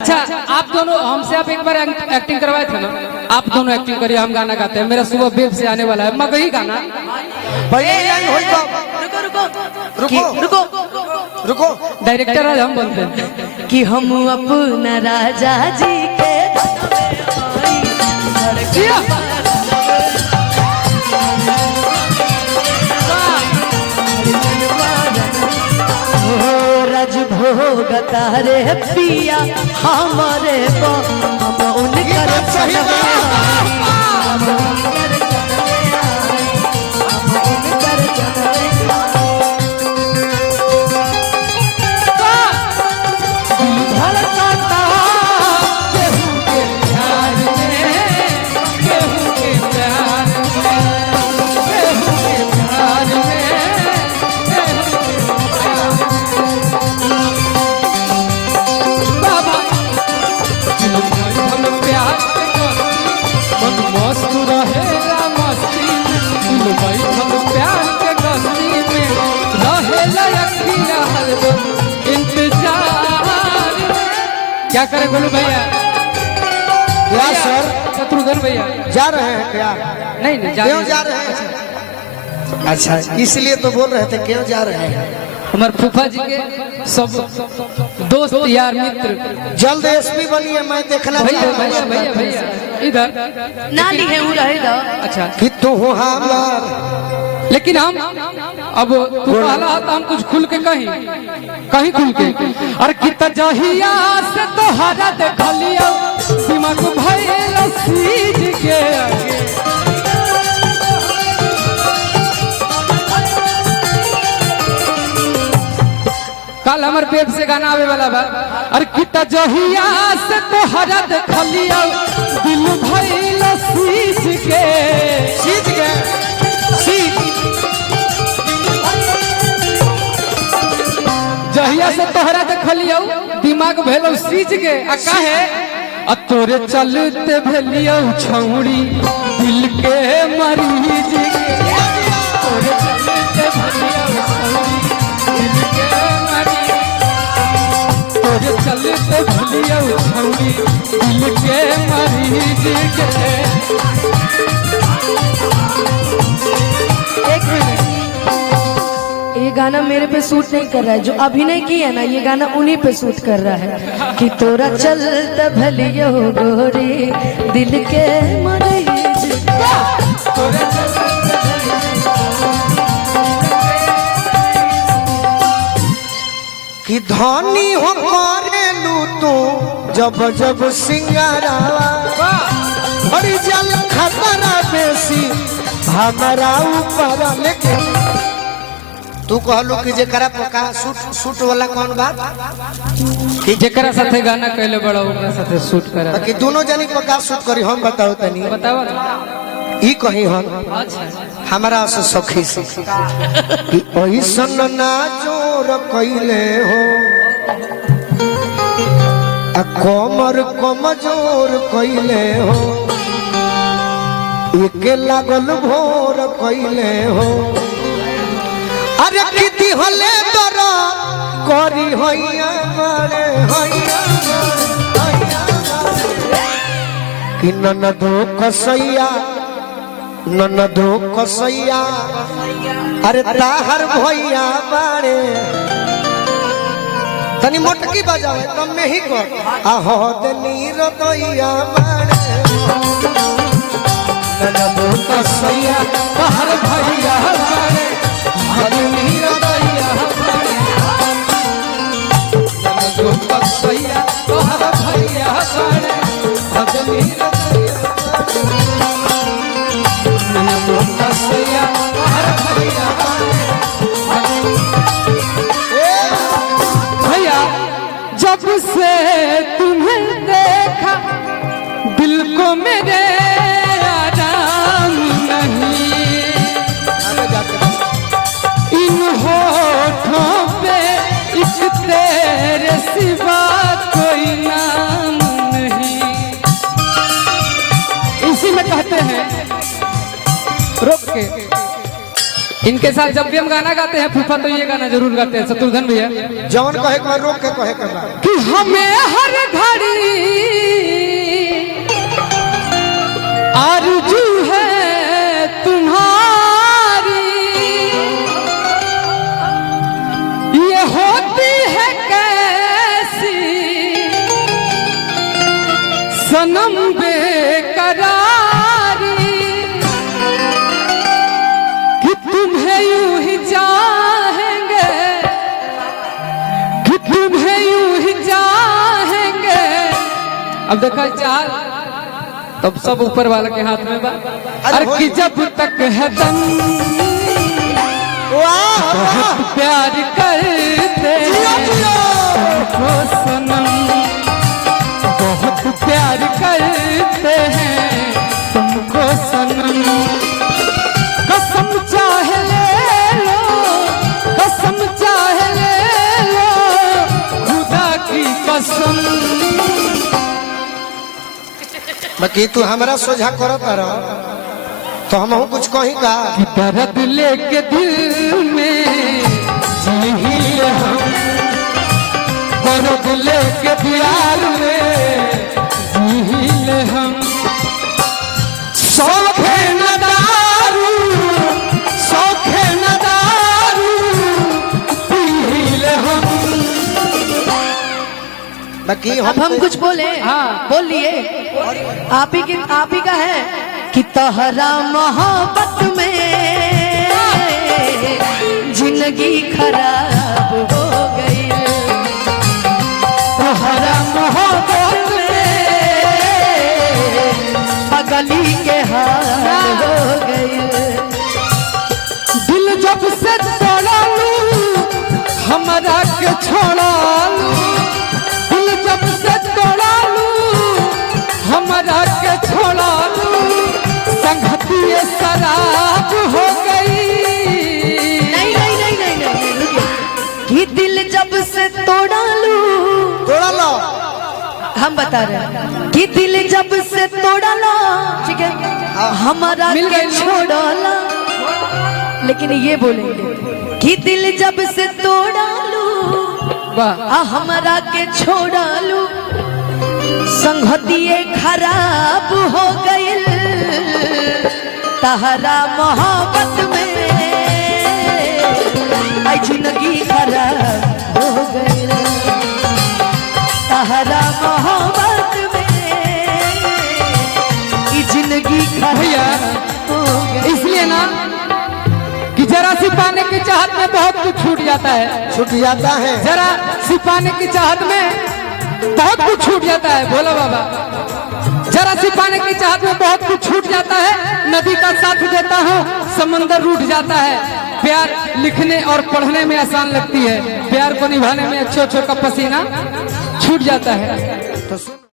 अच्छा आप दोनों हमसे आप एक बार एक्टिंग करवाए थे ना। आप दोनों एक्टिंग करिए, हम गाना गाते हैं। मेरा सुबह वेब से आने वाला है मगही गाना। रुको रुको रुको डायरेक्टर आज हम बनते हैं कि हम अपना राजा जी के राजभोग तारे पिया हमारे हम उनकर क्या करे बोलू भैया? क्या सर? शत्रुघ्न भैया जा रहे हैं क्या? नहीं क्यों जा रहे हैं? अच्छा इसलिए तो बोल रहे थे क्यों जा रहे हैं। हमारे फूफा जी के सब दोस्त यार मित्र जल्द एसपी बनिए, मैं देखना भैया चाहता भैया हूं। भैया भैया इधर ना लिखे वो रहेगा। अच्छा कि तू हमार, लेकिन हम अब तू कहला तो हम कुछ खुल के कहीं खुल के और कित जहिया से तोहरा देखलियो दिमाग भइल सीज के आगे। कल हमर पेट से गाना आवे वाला बा और कित जहिया से तोहरा देखलियो दिल भइल सीज के सीख गए सीख। जहिया से तोहरा देखलियो दिमाग भेलो सीज के आ काहे आ तोरे चलते भेलियो छौड़ी दिल के मरीज के। तोरे चलते भेलियो छौड़ी दिल के मरीज, तोरे चलते भेलियो छौड़ी दिल के मरीज के। एक मिनट, ये गाना मेरे पे सूट नहीं कर रहा है। जो अभिनय की है ना, ये गाना उन्हीं पे सूट कर रहा है कि तोरा चलता भलियो गोरी दिल के मरीज। कि धनी हो करेलू तू जब जब सिंगारावा बड़ी जल खतरा बेसी हमारा ऊपर। लेकिन तू कहलू कि जेकरा पका सूट वाला कौन बात कि जेकरा साथे गाना कहले बड़ा ओकरा साथे शूट करे कि दोनों जनी पका सूट करी। हम बताओ तनी बताओ ना। ई कही हम हमारा से सखी से कि ऐसन ना जोर कैले हो आ कमर कमजोर कैले हो एके लागल भोर कैले हो। अरे किती हले तोरा करी होइया मारे होइया कि ननदो कसैया ननदो कसैया अरे ताहर भैया बारे तनी मोटकी बजावे तब में ही कर आहो नीर दैया बारे ननदो कसैया ताहर भैया बारे नीर दैया बारे ननदो कसैया ताहर भैया बारे नीर भैया। जब से तुम्हें देखा दिल को मेरे आराम नहीं, इन होठों पे एक तेरे सिवा कोई नाम नहीं। इसी में कहते हैं रोक के इनके साथ जब भी हम गाना गाते हैं फूफा तो ये गाना जरूर गाते हैं शत्रुघ्न भैया जवन कहे के रोक के कहे के बा। कि हमें हर घड़ी आरज़ू है तुम्हारी, ये होती है कैसी सनम बेकरारी कि तुम्हें यूं ही चाहेंगे, कि तुम्हें यूं ही चाहेंगे। अब देखा चाल तब सब ऊपर वाला के हाथ में बा। अरे कि जब तक है दम बहुत प्यार करते हैं तुमको सनम, बहुत प्यार करते हैं तुमको सनम। कसम चाहे ले लो, कसम चाहे ले लो, खुदा की कसम। बाकी तू हमरा सोझा करत रह तो हम कुछ कहीं का कि दर्द लेके दिल में जी हम, दर्द लेके दिल में जी हम। शौखे न दारू, शौखे न दारू पी हम। बाकी अब हम कुछ बोले, हाँ। बोलिए। आप ही का है कि तहरा मोहब्बत में जिंदगी खराब हो गई, तहरा मोहब्बत में पगली के हाल हो गई। दिल जब से तोड़ा लूं हमारा के छोड़ा लूं, दिल जब से तोड़ा लूं हमारा के छोड़ा लूं, संगतिये शराब हो गई। नहीं नहीं नहीं नहीं नहीं, रुकिए। कि दिल जब से तोड़ा लूं, तोड़ा लो हम बता रहे हैं कि दिल जब से तोड़ा लो, ठीक है, हमारा मिल के गई ना? छोड़ा लो। लेकिन ये बोलेंगे कि दिल जब से तोड़ा लो, वाह हमारा के छोड़ा लो, संगतिये खराब हो गई, तहरा मोहब्बत में आई जिंदगी खराब हो गई, तहरा मोहब्बत में ई जिंदगी भैया, खराब हो गई। इसलिए ना कि जरा सी पाने की चाहत में बहुत कुछ छूट जाता है, छूट जाता है। जरा सी पाने की चाहत में बहुत कुछ छूट जाता है। बोलो बाबा, जरा सी पाने की चाहत में बहुत कुछ छूट जाता है। नदी का साथ देता हूँ समंदर रूठ जाता है। प्यार लिखने और पढ़ने में आसान लगती है, प्यार को निभाने में अच्छे अच्छे का पसीना छूट जाता है। तो